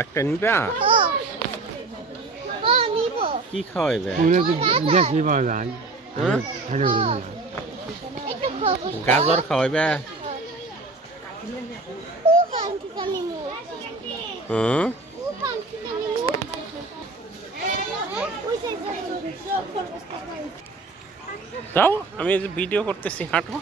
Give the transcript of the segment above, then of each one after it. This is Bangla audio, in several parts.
একটা নিবা কি খাওয়াইবে গাজর খাওয়াইবে যাও আমি ভিডিও করতেছি হাঁটো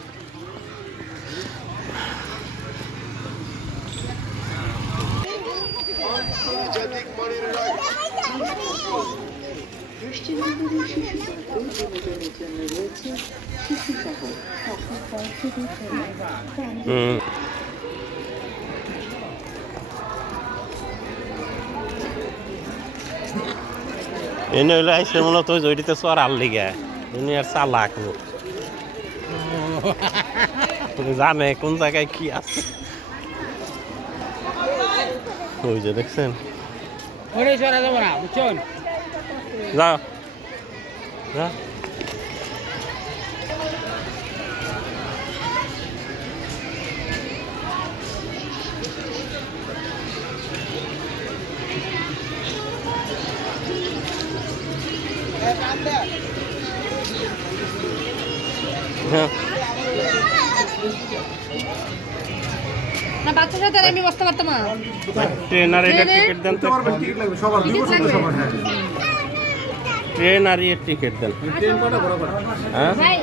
এনে হইলে আইসে মূলত জড়িতে চড়ার লিগে এনে আর চালাক জানে কোন জায়গায় কি আছে ওই যে দেখছেন যাও যা না বাচ্চার সাথে আমি বসতে পারতাম না ট্রেনার এটা টিকিট দেন তো ট্রেন আর এর টিকিট দেন হ্যাঁ ভাই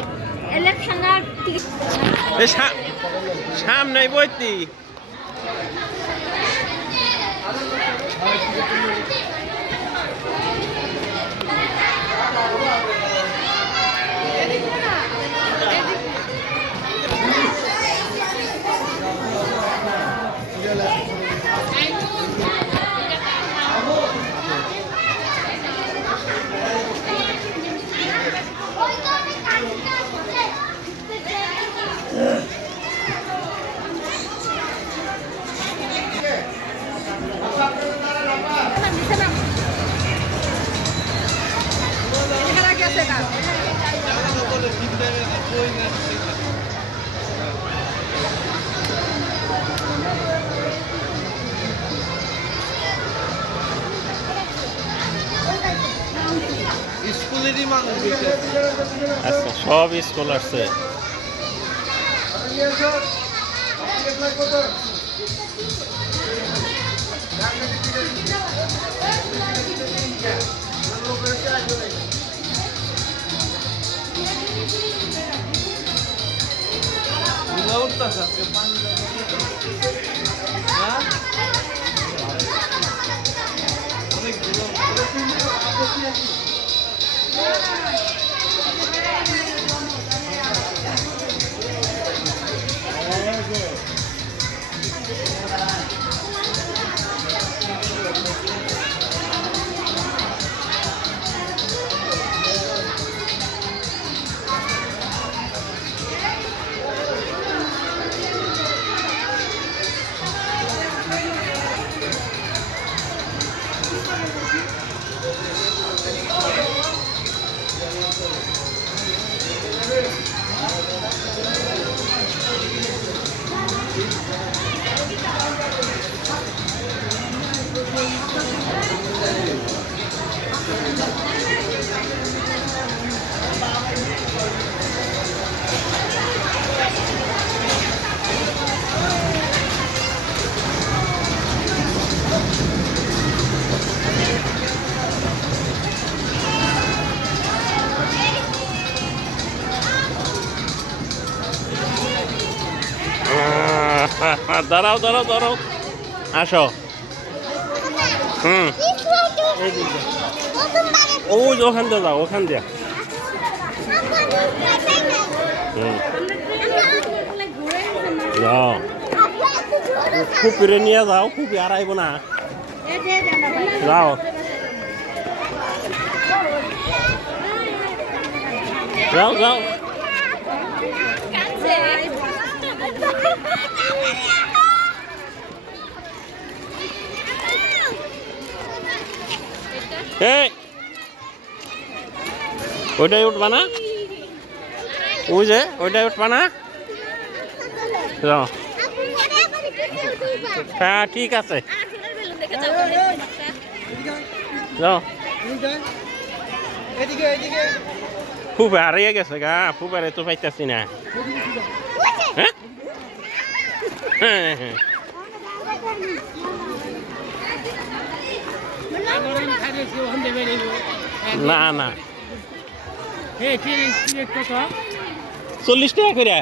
ইলেকশনের টিকিট সামনে বইতি আচ্ছা সব স্কুল আসছে দাঁড়াও দাঁড়াও দাঁড়াও আসো ওই ওখান দিয়ে যাও ওখান দিয়ে যাও খুপিরে নিয়ে যাও খুবই আর আইব না যাও যাও যাও ওইটাই উঠবা না ওই যে ওইটাই উঠবা না যাও হ্যাঁ ঠিক আছে যাও খুব হারিয়ে গেছে গা ফুবারে তো পাইতেছি না হ্যাঁ হ্যাঁ হ্যাঁ না না 40 টাকা করে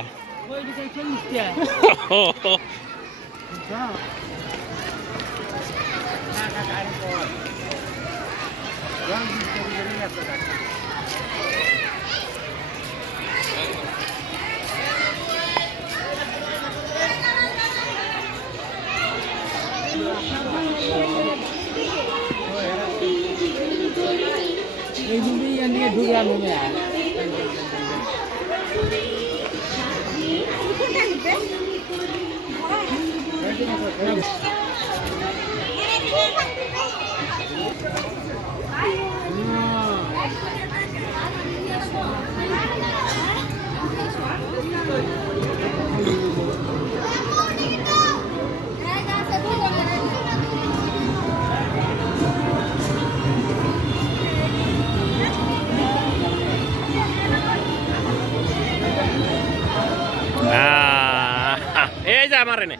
এই যে আমার এনে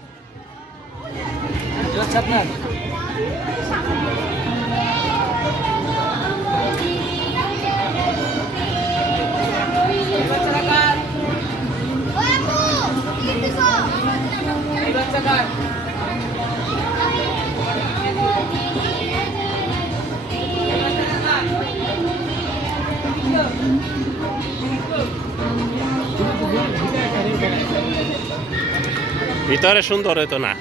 ভিতরে সুন্দর হইতো না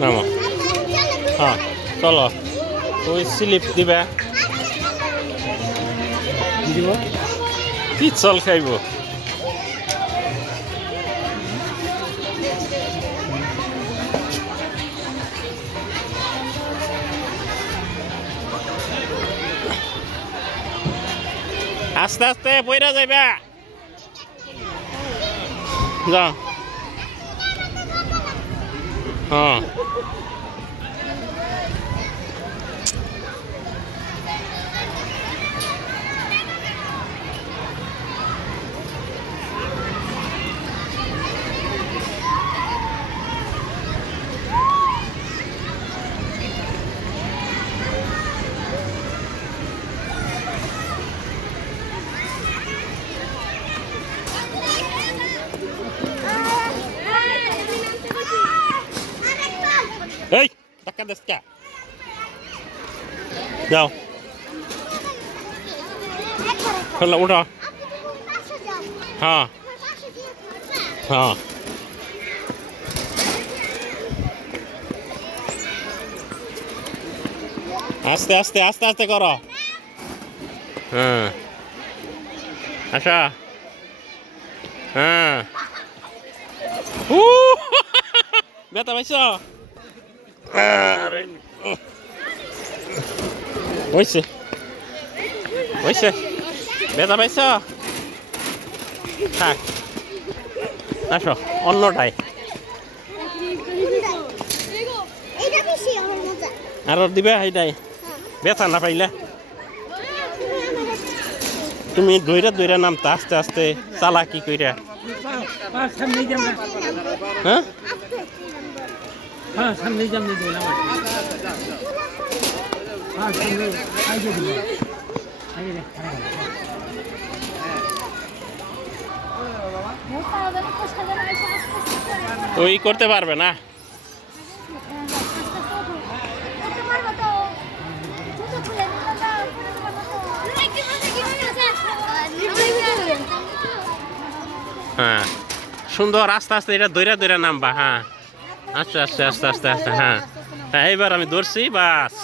নামো হ্যাঁ চলো ওই স্লিপ দিবা কি চল খাইব আস্তে আস্তে পয়রা যাইবা যাও হ্যাঁ এই টাকা দেস কে যাও খোলা উঠো হ্যাঁ হ্যাঁ আস্তে আস্তে আস্তে আস্তে করো হ্যাঁ আচ্ছা হ্যাঁ ব্যথা পাইছ হয়েছে হয়েছে ব্যথা পাইছ থাক আসো অন্যটাই আর দিবে সেইটাই ব্যথা না পাইলে তুমি দইরা দইরা নামতা আস্তে আস্তে চালা কি কইরা হ্যাঁ ওই করতে পারবে না হ্যাঁ সুন্দর আস্তে আস্তে এটা দইরা দইরা নামবা হ্যাঁ আস্তে আস্তে আস্তে আস্তে আস্তে হ্যাঁ হ্যাঁ এইবার আমি ধরছি বাস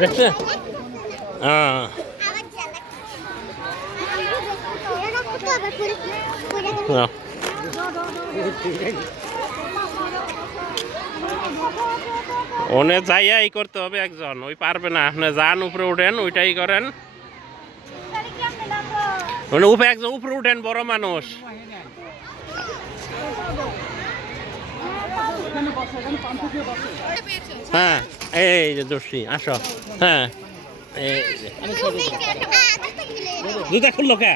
দেখছে হ্যাঁ ওনে যাইয়া এই করতে হবে একজন ওই পারবে না আপনি যান উপরে উঠেন ওইটাই করেন মানে উপরে একজন উপরে উঠেন বড় মানুষ হ্যাঁ এই যে দোষী আসো হ্যাঁ জুতা খুললো কে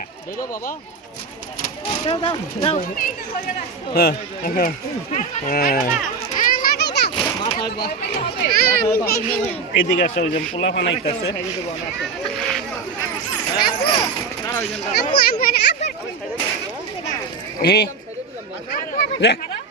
হ্যাঁ হ্যাঁ এদিকে আসো ওই যে পোলা ফানাইতেছে দেখ